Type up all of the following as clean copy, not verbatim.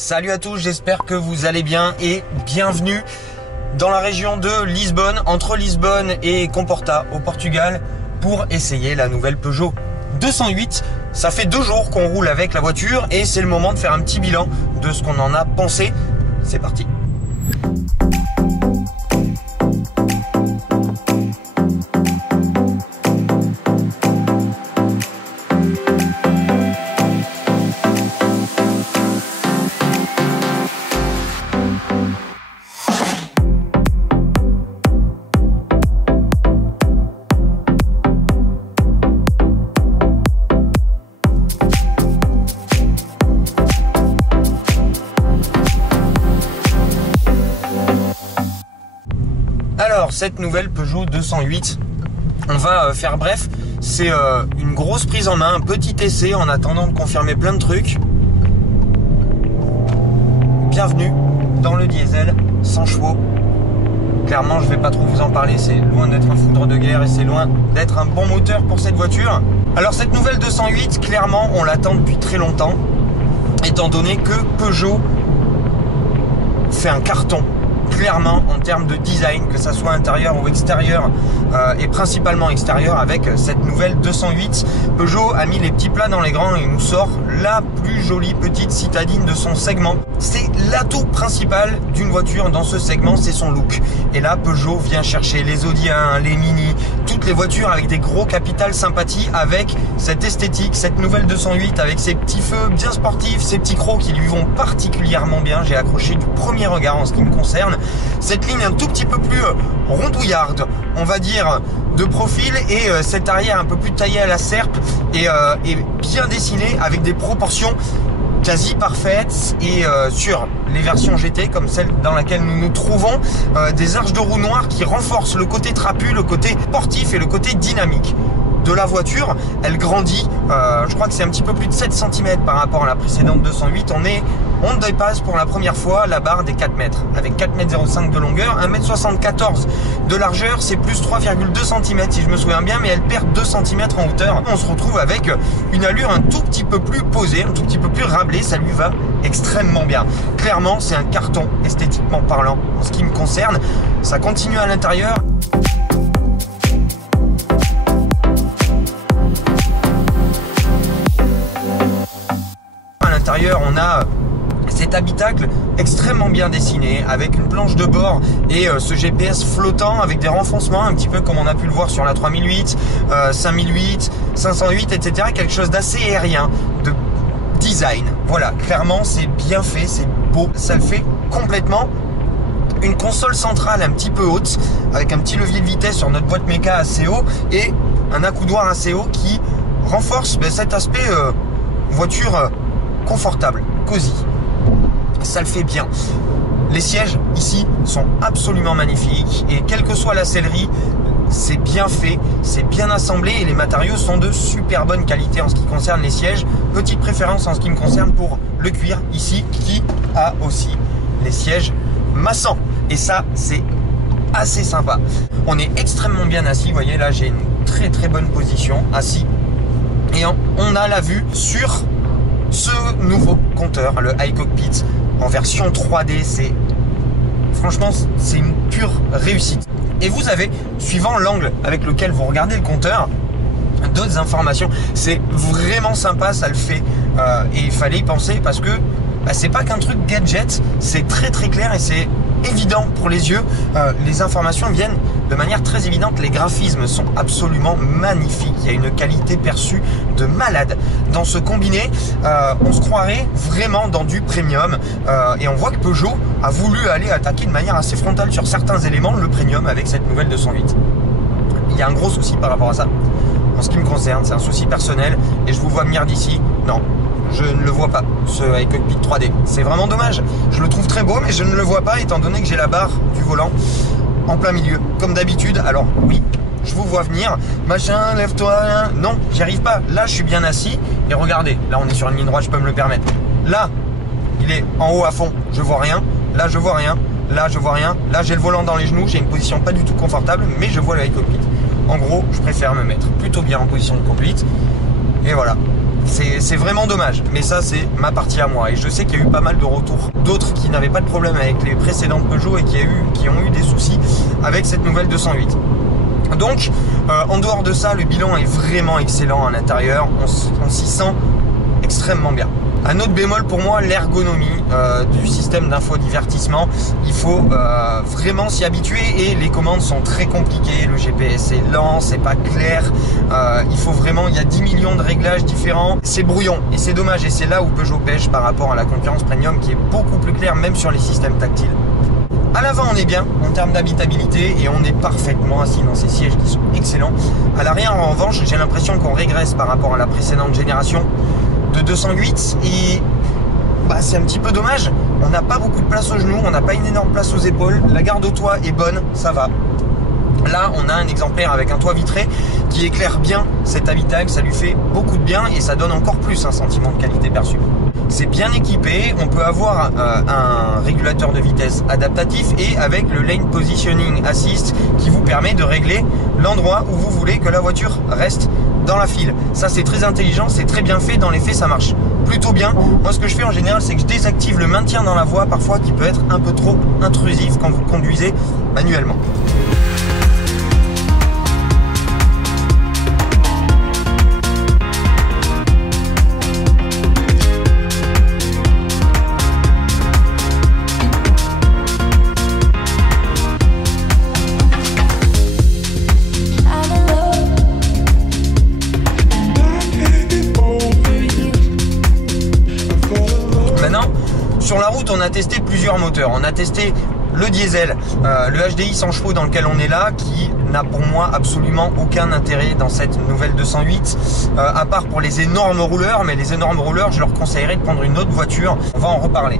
Salut à tous, j'espère que vous allez bien et bienvenue dans la région de Lisbonne, entre Lisbonne et Comporta au Portugal, pour essayer la nouvelle Peugeot 208. Ça fait 2 jours qu'on roule avec la voiture et c'est le moment de faire un petit bilan de ce qu'on en a pensé. C'est parti. Alors, cette nouvelle Peugeot 208, on va faire bref, c'est une grosse prise en main, un petit essai en attendant de confirmer plein de trucs. Bienvenue dans le diesel 100 chevaux. Clairement, je vais pas trop vous en parler, c'est loin d'être un foudre de guerre et c'est loin d'être un bon moteur pour cette voiture. Alors cette nouvelle 208, clairement, on l'attend depuis très longtemps, étant donné que Peugeot fait un carton. Clairement en termes de design, que ça soit intérieur ou extérieur, et principalement extérieur. Avec cette nouvelle 208, Peugeot a mis les petits plats dans les grands et nous sort la plus jolie petite citadine de son segment. C'est l'atout principal d'une voiture dans ce segment, c'est son look. Et là Peugeot vient chercher les Audi 1, les Mini, toutes les voitures avec des gros capital sympathie, avec cette esthétique, cette nouvelle 208 avec ses petits feux bien sportifs, ces petits crocs qui lui vont particulièrement bien. J'ai accroché du premier regard en ce qui me concerne. Cette ligne un tout petit peu plus rondouillarde, on va dire, de profil, et cette arrière un peu plus taillée à la serpe et bien dessinée avec des proportions quasi parfaites. Et sur les versions GT comme celle dans laquelle nous nous trouvons, des arches de roue noires qui renforcent le côté trapu, le côté sportif et le côté dynamique de la voiture. Elle grandit, je crois que c'est un petit peu plus de 7 cm par rapport à la précédente 208. On dépasse pour la première fois la barre des 4 mètres, avec 4,05 m de longueur, 1,74 m de largeur. C'est plus 3,2 cm si je me souviens bien, mais elle perd 2 cm en hauteur. On se retrouve avec une allure un tout petit peu plus posée, un tout petit peu plus rablée. Ça lui va extrêmement bien. Clairement, c'est un carton esthétiquement parlant en ce qui me concerne. Ça continue à l'intérieur. À l'intérieur, on a cet habitacle extrêmement bien dessiné, avec une planche de bord et ce GPS flottant avec des renfoncements, un petit peu comme on a pu le voir sur la 3008, 5008, 508, etc. Quelque chose d'assez aérien, de design. Voilà, clairement c'est bien fait, c'est beau, ça le fait complètement. Une console centrale un petit peu haute, avec un petit levier de vitesse sur notre boîte méca assez haut, et un accoudoir assez haut qui renforce cet aspect voiture confortable, cosy. Ça le fait bien. Les sièges ici sont absolument magnifiques et quelle que soit la sellerie, c'est bien fait, c'est bien assemblé et les matériaux sont de super bonne qualité en ce qui concerne les sièges. Petite préférence en ce qui me concerne pour le cuir ici, qui a aussi les sièges massants, et ça c'est assez sympa. On est extrêmement bien assis, vous voyez là j'ai une très très bonne position assis, et on a la vue sur ce nouveau compteur, le iCockpit en version 3D. Franchement, c'est une pure réussite. Et vous avez, suivant l'angle avec lequel vous regardez le compteur, d'autres informations. C'est vraiment sympa, ça le fait. Et il fallait y penser parce que c'est pas qu'un truc gadget, c'est très très clair et c'est évident pour les yeux. Les informations viennent de manière très évidente. Les graphismes sont absolument magnifiques. Il y a une qualité perçue de malade dans ce combiné. On se croirait vraiment dans du premium, et on voit que Peugeot a voulu aller attaquer de manière assez frontale sur certains éléments le premium avec cette nouvelle 208. Il y a un gros souci par rapport à ça en ce qui me concerne, c'est un souci personnel et je vous vois venir d'ici. Non, je ne le vois pas, ce iCockpit 3D. C'est vraiment dommage. Je le trouve très beau, mais je ne le vois pas étant donné que j'ai la barre du volant en plein milieu, comme d'habitude. Alors oui, je vous vois venir, machin, lève-toi, non, j'y arrive pas. Là, je suis bien assis et regardez, là on est sur une ligne droite, je peux me le permettre. Là, il est en haut à fond, je vois rien. Là, je vois rien. Là, je vois rien. Là, j'ai le volant dans les genoux, j'ai une position pas du tout confortable, mais je vois le iCockpit. En gros, je préfère me mettre plutôt bien en position de conduite. Et voilà. C'est vraiment dommage, mais ça c'est ma partie à moi. Et je sais qu'il y a eu pas mal de retours d'autres qui n'avaient pas de problème avec les précédentes Peugeot et qui ont eu des soucis avec cette nouvelle 208. Donc en dehors de ça, le bilan est vraiment excellent à l'intérieur, on s'y sent extrêmement bien. Un autre bémol pour moi, l'ergonomie du système d'infodivertissement. Il faut vraiment s'y habituer et les commandes sont très compliquées. Le GPS est lent, c'est pas clair. Il y a 10 millions de réglages différents. C'est brouillon et c'est dommage. Et c'est là où Peugeot pêche par rapport à la concurrence premium qui est beaucoup plus claire, même sur les systèmes tactiles. À l'avant, on est bien en termes d'habitabilité et on est parfaitement assis dans ces sièges qui sont excellents. À l'arrière, en revanche, j'ai l'impression qu'on régresse par rapport à la précédente génération de 208 et c'est un petit peu dommage. On n'a pas beaucoup de place aux genoux, on n'a pas une énorme place aux épaules. La garde au toit est bonne, ça va. Là, on a un exemplaire avec un toit vitré qui éclaire bien cet habitacle, ça lui fait beaucoup de bien et ça donne encore plus un sentiment de qualité perçue. C'est bien équipé, on peut avoir un régulateur de vitesse adaptatif et avec le Lane Positioning Assist qui vous permet de régler l'endroit où vous voulez que la voiture reste dans la file. Ça c'est très intelligent, c'est très bien fait, dans les faits ça marche plutôt bien. Moi ce que je fais en général c'est que je désactive le maintien dans la voie parfois qui peut être un peu trop intrusif quand vous conduisez manuellement. Sur la route, on a testé plusieurs moteurs. On a testé le diesel, le HDI 100 chevaux dans lequel on est là, qui n'a pour moi absolument aucun intérêt dans cette nouvelle 208, à part pour les énormes rouleurs. Mais les énormes rouleurs, je leur conseillerais de prendre une autre voiture. On va en reparler.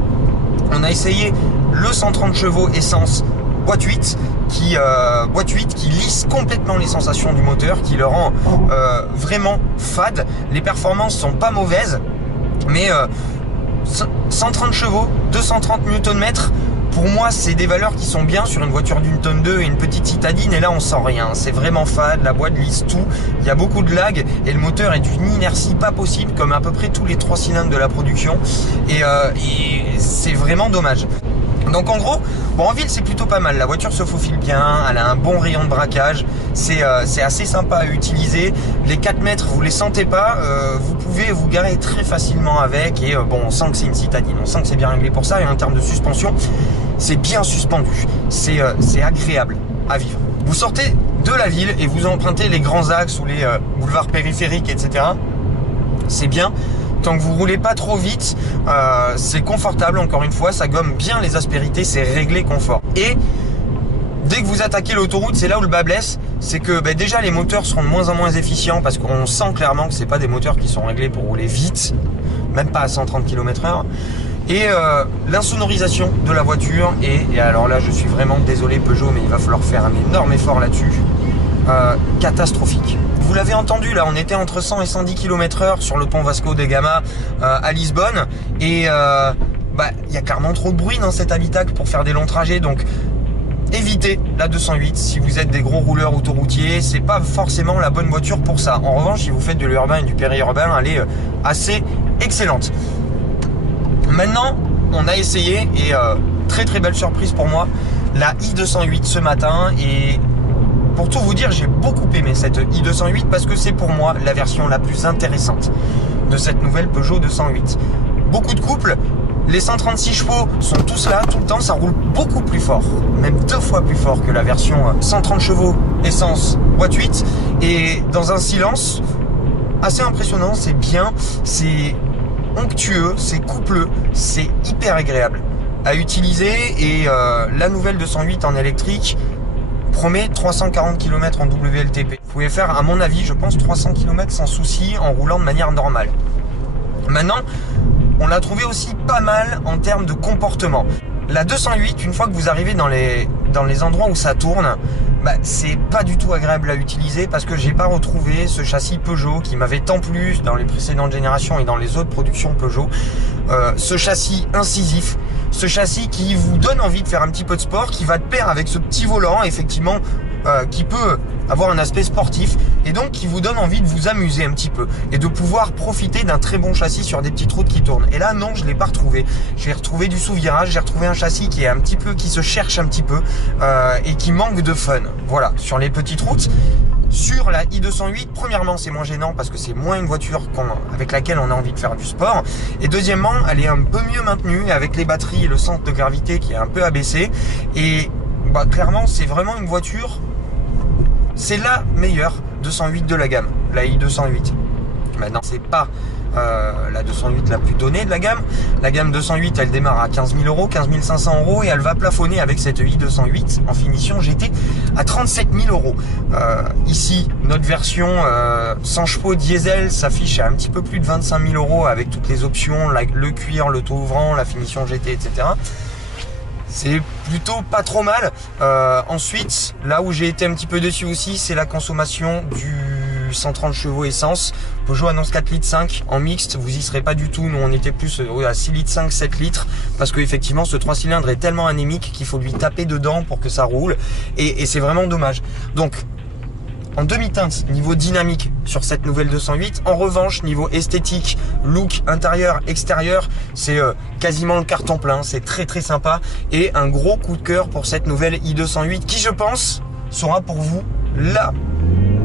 On a essayé le 130 chevaux essence boîte 8 qui lisse complètement les sensations du moteur, qui le rend vraiment fade. Les performances sont pas mauvaises, mais 130 chevaux, 230 Nm, pour moi c'est des valeurs qui sont bien sur une voiture d'une tonne 2 et une petite citadine, et là on sent rien, c'est vraiment fade, la boîte lisse tout, il y a beaucoup de lag et le moteur est d'une inertie pas possible comme à peu près tous les 3 cylindres de la production et c'est vraiment dommage. Donc en gros, en ville c'est plutôt pas mal, la voiture se faufile bien, elle a un bon rayon de braquage, c'est assez sympa à utiliser, les 4 mètres vous les sentez pas, vous pouvez vous garer très facilement avec et on sent que c'est une citadine, on sent que c'est bien réglé pour ça et en termes de suspension, c'est bien suspendu, c'est agréable à vivre. Vous sortez de la ville et vous empruntez les grands axes ou les boulevards périphériques, etc. C'est bien. Tant que vous roulez pas trop vite, c'est confortable, encore une fois, ça gomme bien les aspérités, c'est réglé confort. Et dès que vous attaquez l'autoroute, c'est là où le bas blesse, c'est que déjà les moteurs seront de moins en moins efficients parce qu'on sent clairement que c'est pas des moteurs qui sont réglés pour rouler vite, même pas à 130 km/h. Et l'insonorisation de la voiture, et alors là je suis vraiment désolé Peugeot, mais il va falloir faire un énorme effort là-dessus, catastrophique. Vous l'avez entendu, là on était entre 100 et 110 km/h sur le pont Vasco da Gama à Lisbonne, et il y a clairement trop de bruit dans cet habitacle pour faire des longs trajets, donc évitez la 208 si vous êtes des gros rouleurs autoroutiers, c'est pas forcément la bonne voiture pour ça. En revanche, si vous faites de l'urbain et du périurbain, elle est assez excellente. Maintenant, on a essayé, et très très belle surprise pour moi, la i208 ce matin, et pour tout vous dire, j'ai beaucoup aimé cette i208 parce que c'est pour moi la version la plus intéressante de cette nouvelle Peugeot 208. Beaucoup de couples, les 136 chevaux sont tous là tout le temps, ça roule beaucoup plus fort, même 2 fois plus fort que la version 130 chevaux essence boîte 8, et dans un silence assez impressionnant, c'est bien, c'est onctueux, c'est coupleux, c'est hyper agréable à utiliser, et la nouvelle 208 en électrique promet 340 km en WLTP. Vous pouvez faire, à mon avis, je pense 300 km sans souci en roulant de manière normale. Maintenant, on l'a trouvé aussi pas mal en termes de comportement. La 208, une fois que vous arrivez dans les endroits où ça tourne, c'est pas du tout agréable à utiliser parce que j'ai pas retrouvé ce châssis Peugeot qui m'avait tant plu dans les précédentes générations et dans les autres productions Peugeot. Ce châssis incisif, ce châssis qui vous donne envie de faire un petit peu de sport, qui va de pair avec ce petit volant, effectivement, qui peut avoir un aspect sportif et donc qui vous donne envie de vous amuser un petit peu et de pouvoir profiter d'un très bon châssis sur des petites routes qui tournent. Et là non, je l'ai pas retrouvé. J'ai retrouvé du sous-virage, j'ai retrouvé un châssis qui est un petit peu, qui se cherche un petit peu et qui manque de fun. Voilà, sur les petites routes. Sur la i208, premièrement, c'est moins gênant parce que c'est moins une voiture avec laquelle on a envie de faire du sport. Et deuxièmement, elle est un peu mieux maintenue avec les batteries et le centre de gravité qui est un peu abaissé. Et bah, clairement, c'est vraiment une voiture, c'est la meilleure 208 de la gamme, la i208. Maintenant, c'est pas la 208 la plus donnée de la gamme. La gamme 208, elle démarre à 15 000 euros, 15 500 euros et elle va plafonner avec cette i208 en finition GT à 37 000 euros. Ici, notre version 100 chevaux diesel s'affiche à un petit peu plus de 25 000 euros avec toutes les options, le cuir, le taux ouvrant, la finition GT, etc. C'est plutôt pas trop mal. Ensuite, là où j'ai été un petit peu déçu aussi, c'est la consommation du 130 chevaux essence. Peugeot annonce 4 litres 5 en mixte, vous y serez pas du tout. Nous on était plus à 6 litres 5, 7 litres parce que effectivement ce 3 cylindres est tellement anémique qu'il faut lui taper dedans pour que ça roule et c'est vraiment dommage. Donc en demi-teinte niveau dynamique sur cette nouvelle 208. En revanche, niveau esthétique, look intérieur, extérieur, c'est quasiment le carton plein. C'est très très sympa et un gros coup de cœur pour cette nouvelle i208 qui, je pense, sera pour vous la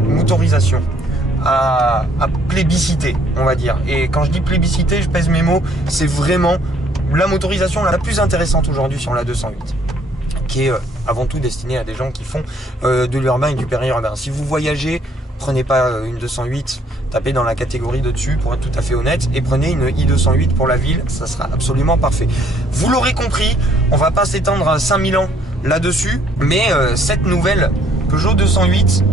motorisation à plébisciter, on va dire. Et quand je dis plébisciter, je pèse mes mots, c'est vraiment la motorisation la plus intéressante aujourd'hui sur la 208. Qui est avant tout destiné à des gens qui font de l'urbain et du périurbain. Si vous voyagez, prenez pas une 208, tapez dans la catégorie de dessus pour être tout à fait honnête et prenez une i208 pour la ville, ça sera absolument parfait. Vous l'aurez compris, on va pas s'étendre à 5000 ans là-dessus, mais cette nouvelle Peugeot 208,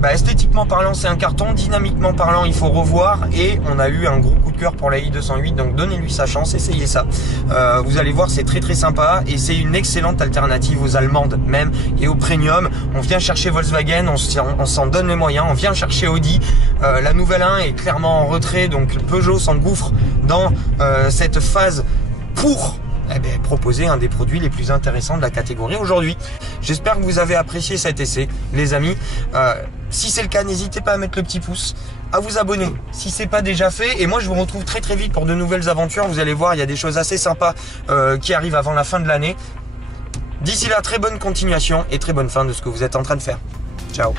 bah, esthétiquement parlant c'est un carton, dynamiquement parlant il faut revoir et on a eu un gros coup de cœur pour la i208, donc donnez-lui sa chance, essayez ça. Vous allez voir, c'est très très sympa et c'est une excellente alternative aux allemandes même et aux premium. On vient chercher Volkswagen, on s'en donne les moyens, on vient chercher Audi. La nouvelle 1 est clairement en retrait, donc Peugeot s'engouffre dans cette phase pour proposer un des produits les plus intéressants de la catégorie aujourd'hui. J'espère que vous avez apprécié cet essai, les amis. Si c'est le cas, n'hésitez pas à mettre le petit pouce, à vous abonner si c'est pas déjà fait. Et moi, je vous retrouve très très vite pour de nouvelles aventures. Vous allez voir, il y a des choses assez sympas qui arrivent avant la fin de l'année. D'ici là, très bonne continuation et très bonne fin de ce que vous êtes en train de faire. Ciao.